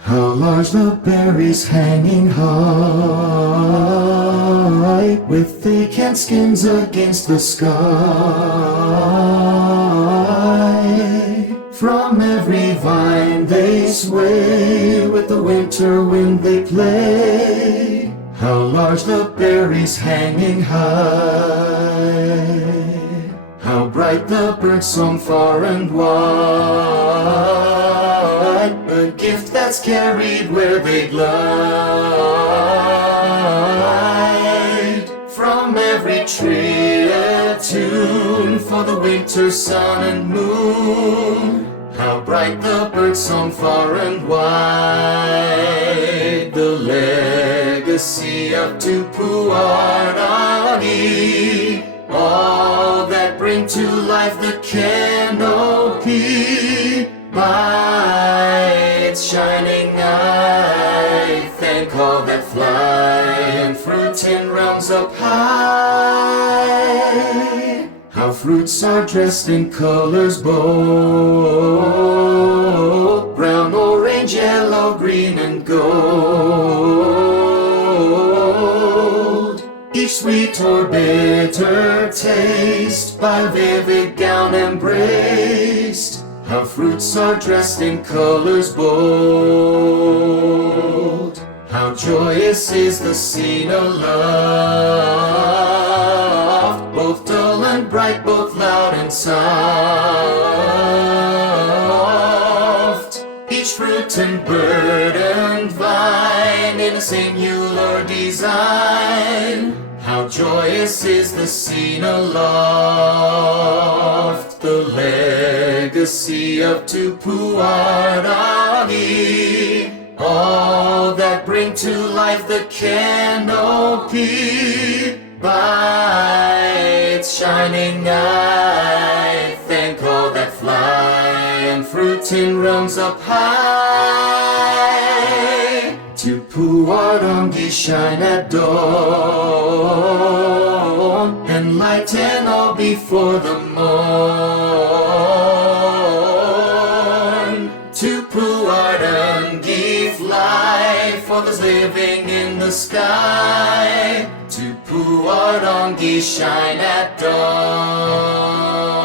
How large the berries hanging high, with thick and skins against the sky. From every vine they sway, with the winter wind they play. How large the berries hanging high. How bright the bird song far and wide, a gift that's carried where they glide. From every tree a tune for the winter sun and moon. How bright the bird song far and wide, the legacy of Tupuārangi. All that bring to life the canopy. By its shining eye, thank all that fly and fruit in realms up high. How fruits are dressed in colors bold, brown, orange, yellow, green, and gold. Each sweet or bitter taste by vivid gown embraced. How fruits are dressed in colors bold. How joyous is the scene aloft, both dull and bright, both loud and soft. Each fruit and bird and vine in a singular design. How joyous is the scene aloft, the legacy of Tupuārangi. All that bring to life the canopy. By its shining eye, thank all that fly and fruit in realms up high. Tupuārangi shine at dawn, enlighten all before the morn. Tupuārangi fly for those living in the sky. Tupuārangi shine at dawn.